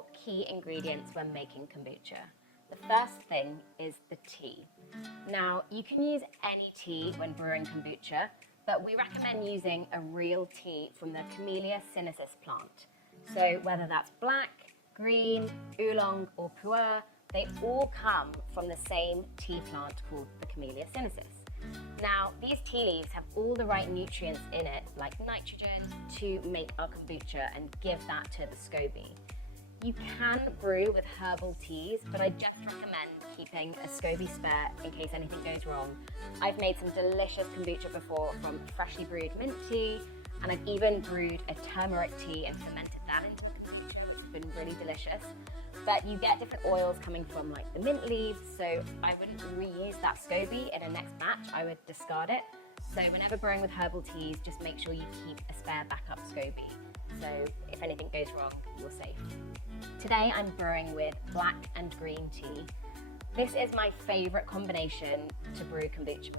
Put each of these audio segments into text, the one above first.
4 key ingredients when making kombucha. The first thing is the tea. Now, you can use any tea when brewing kombucha, but we recommend using a real tea from the Camellia sinensis plant. So whether that's black, green, oolong, or pu'er, they all come from the same tea plant called the Camellia sinensis. Now, these tea leaves have all the right nutrients in it, like nitrogen, to make our kombucha and give that to the SCOBY. You can brew with herbal teas, but I just recommend keeping a SCOBY spare in case anything goes wrong. I've made some delicious kombucha before from freshly brewed mint tea, and I've even brewed a turmeric tea and fermented that into kombucha. It's been really delicious. But you get different oils coming from like the mint leaves, so I wouldn't reuse that SCOBY in a next batch, I would discard it. So whenever brewing with herbal teas, just make sure you keep a spare backup SCOBY. So if anything goes wrong, you're safe. Today I'm brewing with black and green tea. This is my favorite combination to brew kombucha.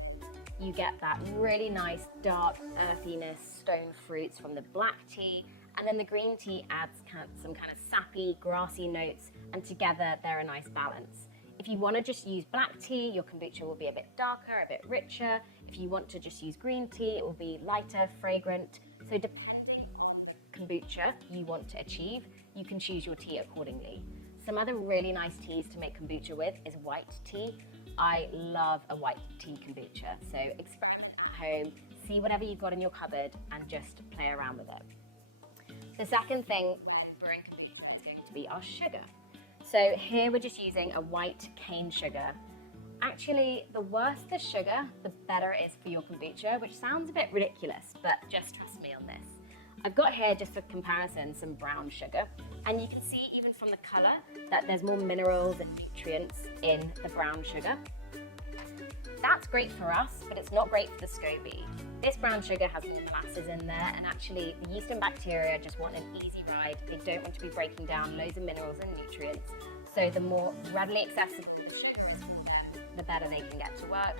You get that really nice dark earthiness, stone fruits from the black tea, and then the green tea adds some kind of sappy, grassy notes, and together they're a nice balance. If you want to just use black tea, your kombucha will be a bit darker, a bit richer. If you want to just use green tea, it will be lighter, fragrant. So depending on the kombucha you want to achieve, you can choose your tea accordingly. Some other really nice teas to make kombucha with is white tea. I love a white tea kombucha, so experiment at home, see whatever you've got in your cupboard and just play around with it. The second thing when brewing kombucha is going to be our sugar. So here we're just using a white cane sugar. Actually, the worse the sugar, the better it is for your kombucha, which sounds a bit ridiculous, but just trust me on this. I've got here, just for comparison, some brown sugar, and you can see even from the colour that there's more minerals and nutrients in the brown sugar. That's great for us, but it's not great for the SCOBY. This brown sugar has molasses in there, and actually the yeast and bacteria just want an easy ride. They don't want to be breaking down loads of minerals and nutrients. So the more readily accessible the sugar is for them, the better they can get to work.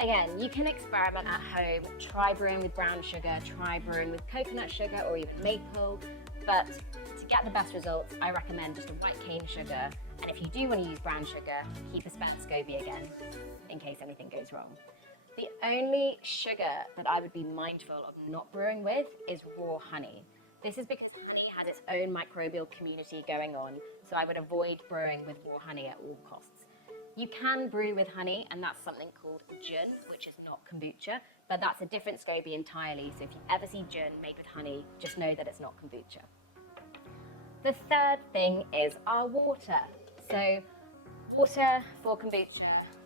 Again, you can experiment at home, try brewing with brown sugar, try brewing with coconut sugar or even maple, but to get the best results, I recommend just a white cane sugar, and if you do want to use brown sugar, keep a spare SCOBY again, in case anything goes wrong. The only sugar that I would be mindful of not brewing with is raw honey. This is because honey has its own microbial community going on, so I would avoid brewing with raw honey at all costs. You can brew with honey, and that's something called gin, which is not kombucha, but that's a different SCOBY entirely, so if you ever see gin made with honey, just know that it's not kombucha. The third thing is our water. So water for kombucha,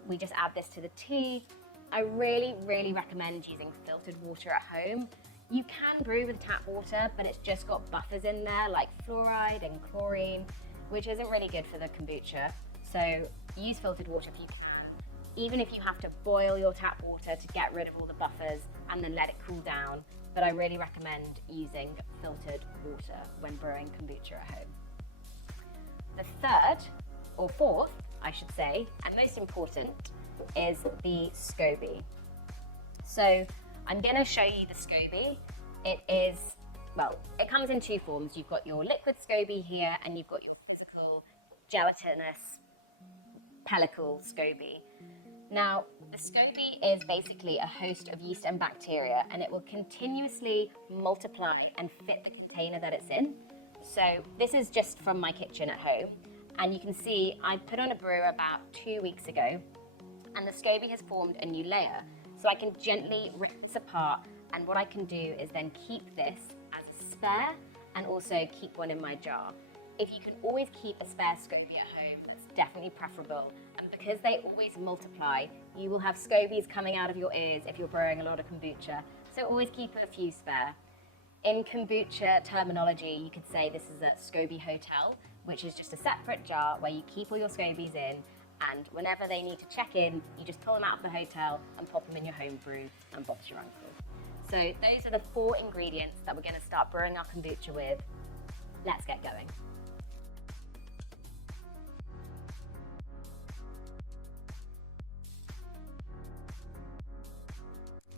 we just add this to the tea. I really, really recommend using filtered water at home. You can brew with tap water, but it's just got buffers in there like fluoride and chlorine, which isn't really good for the kombucha. So use filtered water if you can, even if you have to boil your tap water to get rid of all the buffers and then let it cool down. But I really recommend using filtered water when brewing kombucha at home. The third, or fourth, I should say, and most important, is the SCOBY. So I'm going to show you the SCOBY. It is, well, it comes in two forms. You've got your liquid SCOBY here, and you've got your physical gelatinous pellicle SCOBY. Now, the SCOBY is basically a host of yeast and bacteria, and it will continuously multiply and fit the container that it's in. So this is just from my kitchen at home, and you can see I put on a brew about 2 weeks ago, and the SCOBY has formed a new layer. So I can gently rip this apart, and what I can do is then keep this as a spare and also keep one in my jar. If you can always keep a spare SCOBY at home, that's definitely preferable. And because they always multiply, you will have SCOBYs coming out of your ears if you're brewing a lot of kombucha. So always keep a few spare. In kombucha terminology, you could say this is a SCOBY hotel, which is just a separate jar where you keep all your SCOBYs in, and whenever they need to check in, you just pull them out of the hotel and pop them in your home brew and box your uncle. So those are the 4 ingredients that we're going to start brewing our kombucha with. Let's get going.